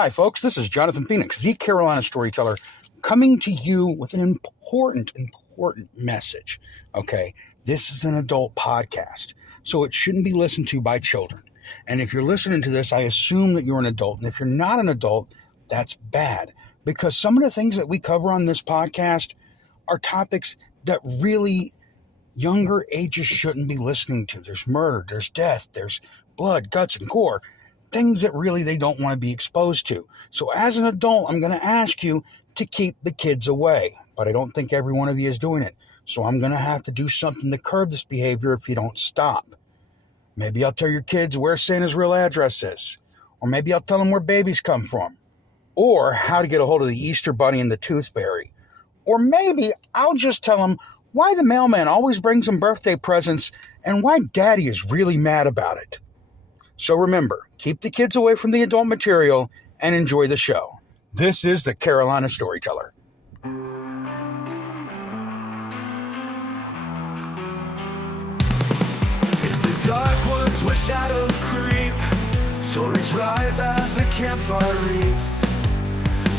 Hi, folks. This is Jonathan Phoenix, the Carolina storyteller, coming to you with an important message. Okay, this is an adult podcast, so it shouldn't be listened to by children. And if you're listening to this, I assume that you're an adult. And if you're not an adult, that's bad, because some of the things that we cover on this podcast are topics that really younger ages shouldn't be listening to. There's murder, there's death, there's blood, guts, and gore. Things that really they don't want to be exposed to. So as an adult, I'm going to ask you to keep the kids away. But I don't think every one of you is doing it. So I'm going to have to do something to curb this behavior if you don't stop. Maybe I'll tell your kids where Santa's real address is. Or maybe I'll tell them where babies come from. Or how to get a hold of the Easter Bunny and the Tooth Fairy. Or maybe I'll just tell them why the mailman always brings them birthday presents and why Daddy is really mad about it. So remember, keep the kids away from the adult material and enjoy the show. This is the Carolina Storyteller. In the dark woods where shadows creep, stories rise as the campfire reaps.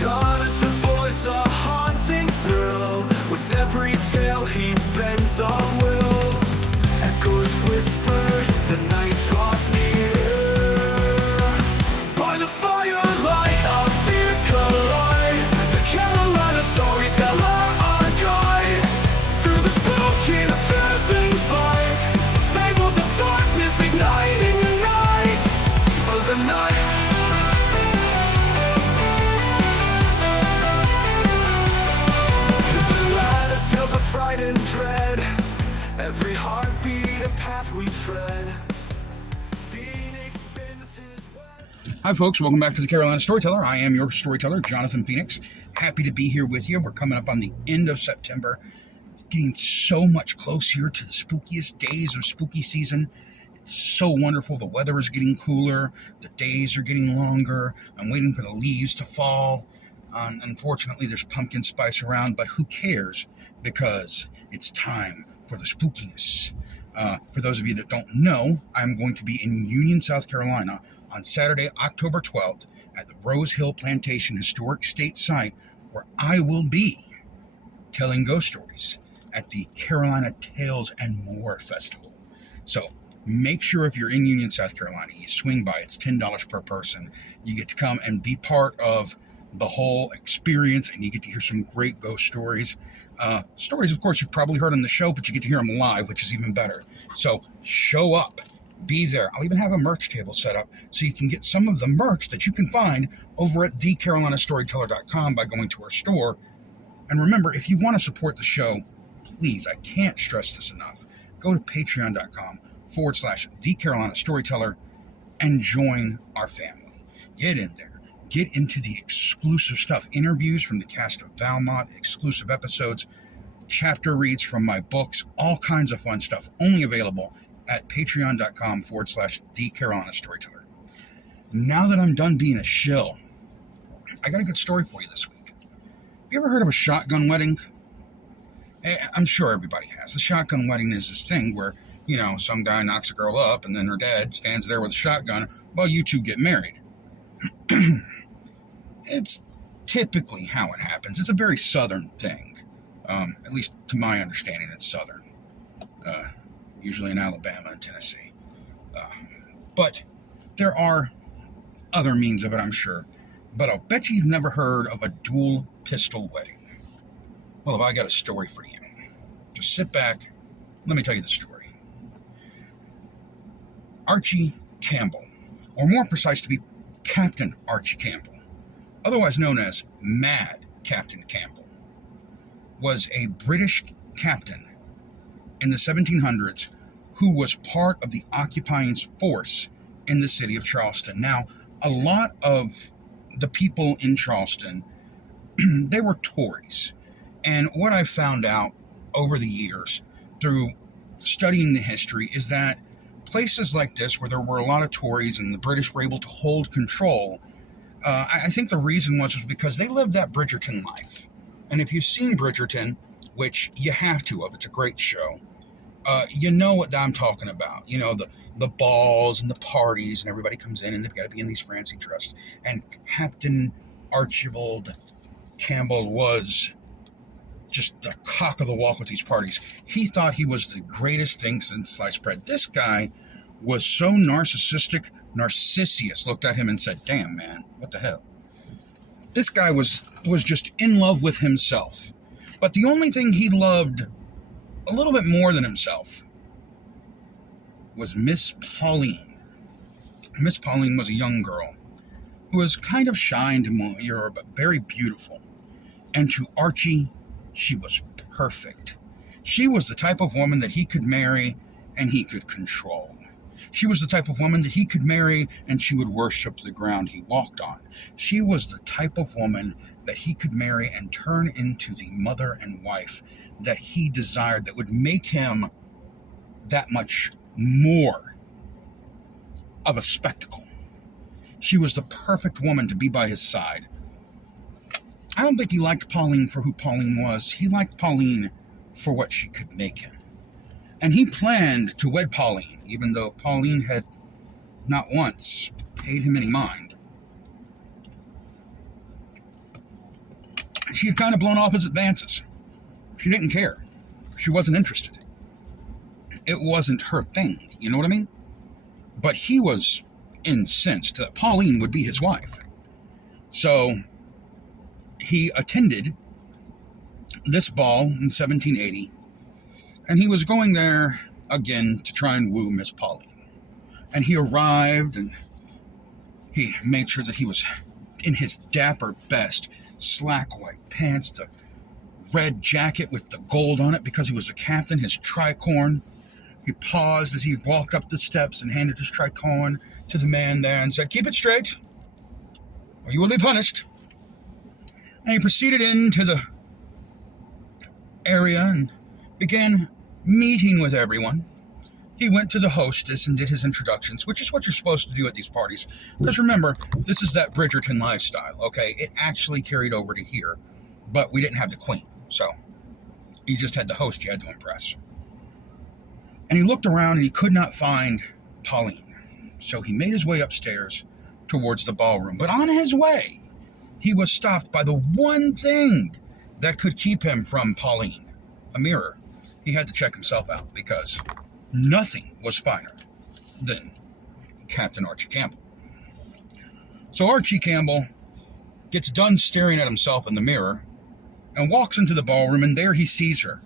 Jonathan's voice a haunting thrill. With every tale he bends on will. Echoes whisper, the night draws near. By the firelight, our fears collide. The Carolina storyteller, our guide. Through the spooky, the fervent fight. Fables of darkness igniting the night of the night. The ladder tales of fright and dread. Every heartbeat a path we tread. Phoenix spins his web. Hi, folks. Welcome back to the Carolina Storyteller. I am your storyteller, Jonathan Phoenix. Happy to be here with you. We're coming up on the end of September. Getting so much closer to the spookiest days of spooky season. It's so wonderful. The weather is getting cooler. The days are getting longer. I'm waiting for the leaves to fall. Unfortunately, there's pumpkin spice around, but who cares? Because it's time for the spookiness. For those of you that don't know, I'm going to be in Union, South Carolina on Saturday, October 12th at the Rose Hill Plantation Historic State Site, where I will be telling ghost stories at the Carolina Tales and More Festival. So make sure if you're in Union, South Carolina, you swing by. It's $10 per person. You get to come and be part of the whole experience, and you get to hear some great ghost stories. Stories, of course, you've probably heard on the show, but you get to hear them live, which is even better. So show up, be there. I'll even have a merch table set up so you can get some of the merch that you can find over at thecarolinastoryteller.com by going to our store. And remember, if you want to support the show, please, I can't stress this enough, go to patreon.com/thecarolinastoryteller and join our family. Get in there. Get into the exclusive stuff, interviews from the cast of Valmont, exclusive episodes, chapter reads from my books, all kinds of fun stuff, only available at patreon.com/thecarolinastoryteller. Now that I'm done being a shill, I got a good story for you this week. Have you ever heard of a shotgun wedding? I'm sure everybody has. The shotgun wedding is this thing where, some guy knocks a girl up and then her dad stands there with a shotgun while you two get married. It's typically how it happens. It's a very southern thing. At least to my understanding, it's southern. Usually in Alabama and Tennessee. But there are other means of it, I'm sure. But I'll bet you've never heard of a dual pistol wedding. Well, have I got a story for you. Just sit back. Let me tell you the story. Archie Campbell, or more precise to be Captain Archie Campbell, otherwise known as Mad Captain Campbell, was a British captain in the 1700s who was part of the occupying force in the city of Charleston. Now, a lot of the people in Charleston, they were Tories. And what I found out over the years through studying the history is that places like this, where there were a lot of Tories and the British were able to hold control, I think the reason was because they lived that Bridgerton life. And if you've seen Bridgerton, which you have to it's a great show, You know what I'm talking about. You know, the balls and the parties, and everybody comes in and they've got to be in these fancy dress. And Captain Archibald Campbell was just the cock of the walk with these parties. He thought he was the greatest thing since sliced bread. This guy was so narcissistic. Narcissus looked at him and said, damn, man, what the hell? This guy was just in love with himself. But the only thing he loved a little bit more than himself was Miss Pauline. Miss Pauline was a young girl who was kind of shy and demure, but very beautiful. And to Archie, she was perfect. She was the type of woman that he could marry and he could control. She was the type of woman that he could marry and she would worship the ground he walked on. She was the type of woman that he could marry and turn into the mother and wife that he desired, that would make him that much more of a spectacle. She was the perfect woman to be by his side. I don't think he liked Pauline for who Pauline was. He liked Pauline for what she could make him. And he planned to wed Pauline, even though Pauline had not once paid him any mind. She had kind of blown off his advances. She didn't care. She wasn't interested. It wasn't her thing, you know what I mean? But he was incensed that Pauline would be his wife. So he attended this ball in 1780, and he was going there again to try and woo Miss Pauline. And he arrived, and he made sure that he was in his dapper best, slack white pants, the red jacket with the gold on it because he was a captain, his tricorn. He paused as he walked up the steps and handed his tricorn to the man there and said, "Keep it straight, or you will be punished." And he proceeded into the area and began meeting with everyone. He went to the hostess and did his introductions, which is what you're supposed to do at these parties. Because remember, this is that Bridgerton lifestyle, okay? It actually carried over to here, but we didn't have the queen. So you just had the host you had to impress. And he looked around and he could not find Pauline. So he made his way upstairs towards the ballroom. But on his way, he was stopped by the one thing that could keep him from Pauline, a mirror. He had to check himself out because nothing was finer than Captain Archie Campbell. So Archie Campbell gets done staring at himself in the mirror and walks into the ballroom, and there he sees her.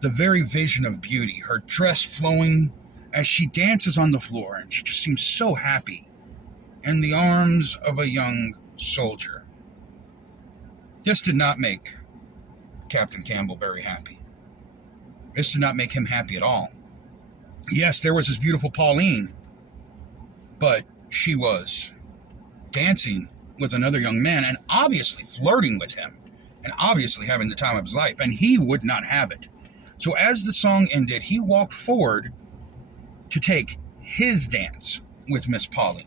The very vision of beauty, her dress flowing as she dances on the floor, and she just seems so happy in the arms of a young soldier. This did not make Captain Campbell very happy. This did not make him happy at all. Yes, there was his beautiful Pauline, but she was dancing with another young man and obviously flirting with him and obviously having the time of his life, and he would not have it. So as the song ended, he walked forward to take his dance with Miss Pauline.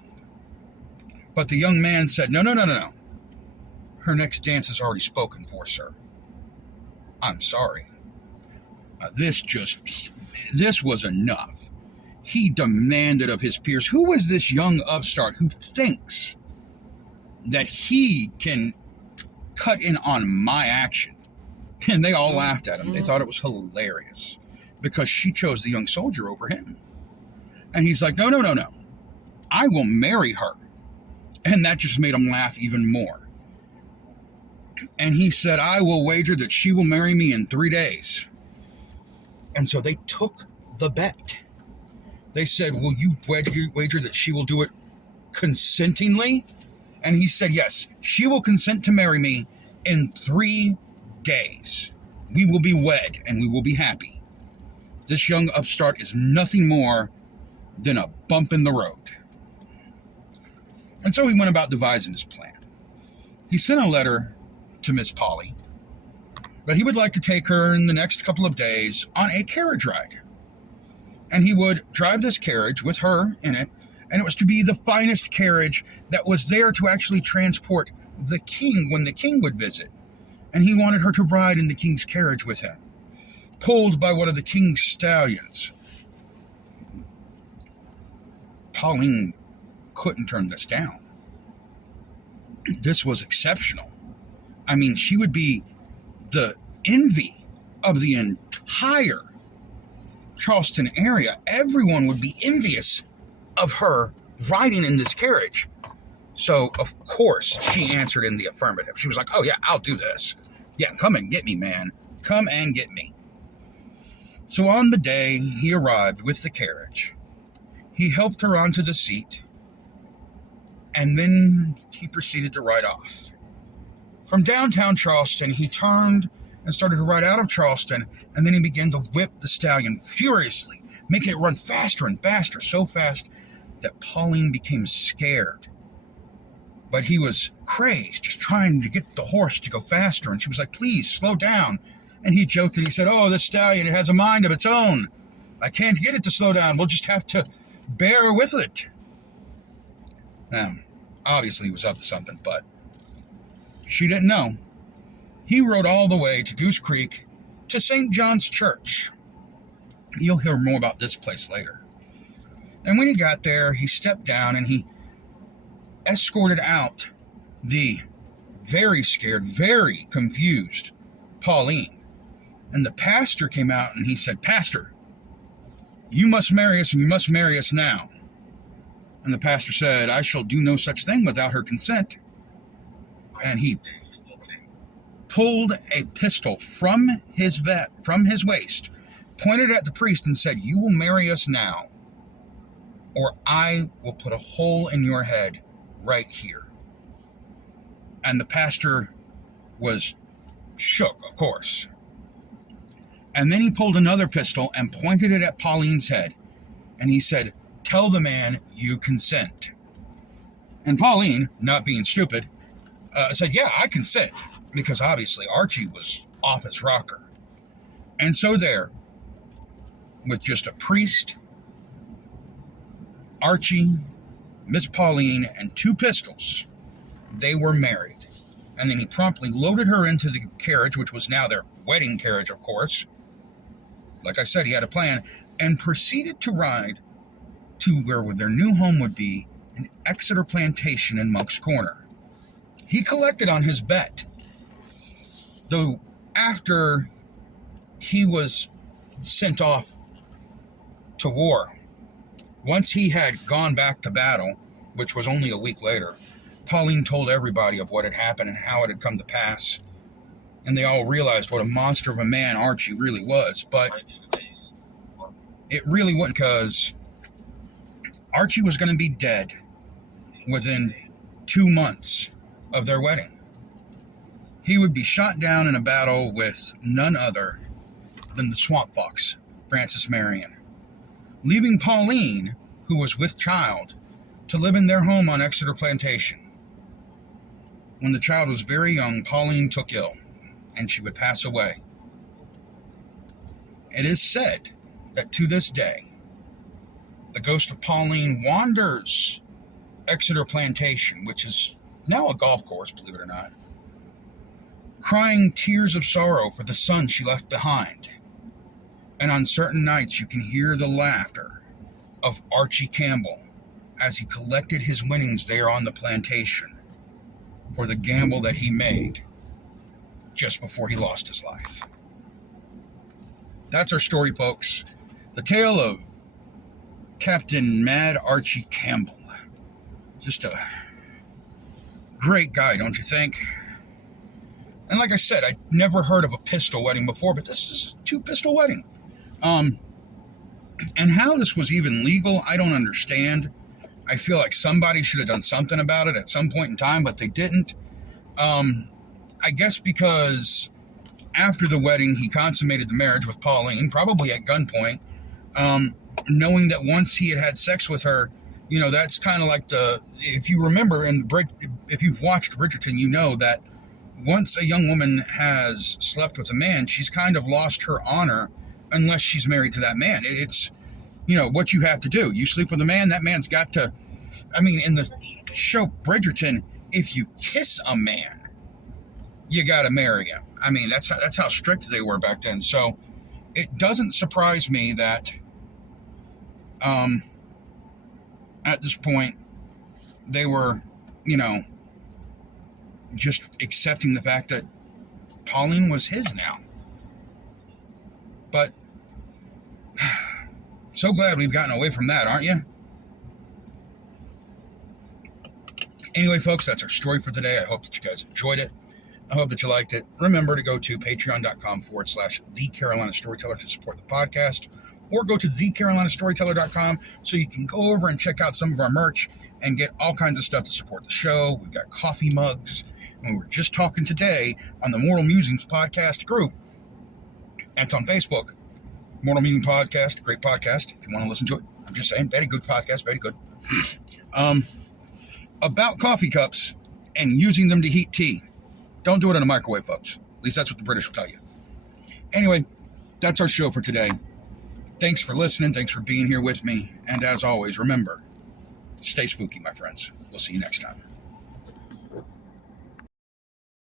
But the young man said, No. Her next dance is already spoken for, sir. I'm sorry. This was enough. He demanded of his peers, who is this young upstart who thinks that he can cut in on my action? And they all laughed at him. They thought it was hilarious because she chose the young soldier over him. And he's like, No. I will marry her. And that just made him laugh even more. And he said, I will wager that she will marry me in 3 days. And so they took the bet. They said, will you wager that she will do it consentingly? And he said, yes, she will consent to marry me in 3 days. We will be wed and we will be happy. This young upstart is nothing more than a bump in the road. And so he went about devising his plan. He sent a letter to Miss Polly, but he would like to take her in the next couple of days on a carriage ride. And he would drive this carriage with her in it, and it was to be the finest carriage that was there to actually transport the king when the king would visit. And he wanted her to ride in the king's carriage with him. pulled by one of the king's stallions. Pauline couldn't turn this down. This was exceptional. I mean, she would be the envy of the entire Charleston area. Everyone would be envious of her riding in this carriage. So, of course, she answered in the affirmative. She was like, oh, yeah, I'll do this. Yeah, come and get me, man. Come and get me. So on the day he arrived with the carriage, he helped her onto the seat, and then he proceeded to ride off. From downtown Charleston, he turned and started to ride out of Charleston, and then he began to whip the stallion furiously, making it run faster and faster, so fast that Pauline became scared. But he was crazed, just trying to get the horse to go faster, and she was like, please, slow down. And he joked and he said, oh, this stallion, it has a mind of its own. I can't get it to slow down. We'll just have to bear with it. Now, obviously he was up to something, but she didn't know. He rode all the way to Goose Creek to St. John's Church. You'll hear more about this place later. And when he got there, he stepped down and he escorted out the very scared, very confused Pauline. And the pastor came out and he said, Pastor, you must marry us, and you must marry us now. And the pastor said, I shall do no such thing without her consent. And he pulled a pistol from his waist, pointed at the priest and said, you will marry us now, or I will put a hole in your head right here. And the pastor was shook, of course. And then he pulled another pistol and pointed it at Pauline's head. And he said, tell the man you consent. And Pauline, not being stupid, said, yeah, I consent. Because obviously Archie was off his rocker. And so there, with just a priest, Archie, Miss Pauline, and 2 pistols, they were married. And then he promptly loaded her into the carriage, which was now their wedding carriage, of course. Like I said, he had a plan, and proceeded to ride to where their new home would be, an Exeter plantation in Monk's Corner. He collected on his bet. Though after he was sent off to war, once he had gone back to battle, which was only a week later, Pauline told everybody of what had happened and how it had come to pass. And they all realized what a monster of a man Archie really was. But it really wasn't, because Archie was going to be dead within 2 months of their wedding. He would be shot down in a battle with none other than the Swamp Fox, Francis Marion, leaving Pauline, who was with child, to live in their home on Exeter Plantation. When the child was very young, Pauline took ill, and she would pass away. It is said that to this day, the ghost of Pauline wanders Exeter Plantation, which is now a golf course, believe it or not, crying tears of sorrow for the son she left behind. And on certain nights you can hear the laughter of Archie Campbell as he collected his winnings there on the plantation for the gamble that he made just before he lost his life. That's our story, folks. The tale of Captain Mad Archie Campbell. Just a great guy, don't you think? And like I said, I'd never heard of a pistol wedding before, but this is a 2-pistol wedding. And how this was even legal, I don't understand. I feel like somebody should have done something about it at some point in time, but they didn't. I guess because after the wedding, he consummated the marriage with Pauline, probably at gunpoint, knowing that once he had had sex with her, you know, that's kind of like if you remember in the break, if you've watched Bridgerton, you know that once a young woman has slept with a man, she's kind of lost her honor unless she's married to that man. It's, you know, what you have to do. You sleep with a man, that man's got to, I mean, in the show Bridgerton, if you kiss a man, you got to marry him. I mean, that's how strict they were back then. So it doesn't surprise me that at this point they were, just accepting the fact that Pauline was his now. But so glad we've gotten away from that, aren't you? Anyway, folks, that's our story for today. I hope that you guys enjoyed it. I hope that you liked it. Remember to go to patreon.com/The Carolina Storyteller to support the podcast, or go to thecarolinastoryteller.com so you can go over and check out some of our merch and get all kinds of stuff to support the show. We've got coffee mugs, and we were just talking today on the Mortal Musings podcast group, and it's on Facebook. Mortal Musings podcast, great podcast if you want to listen to it. I'm just saying, very good podcast, very good. About coffee cups and using them to heat tea. Don't do it in a microwave, folks. At least that's what the British will tell you. Anyway, that's our show for today. Thanks for listening. Thanks for being here with me. And as always, remember, stay spooky, my friends. We'll see you next time.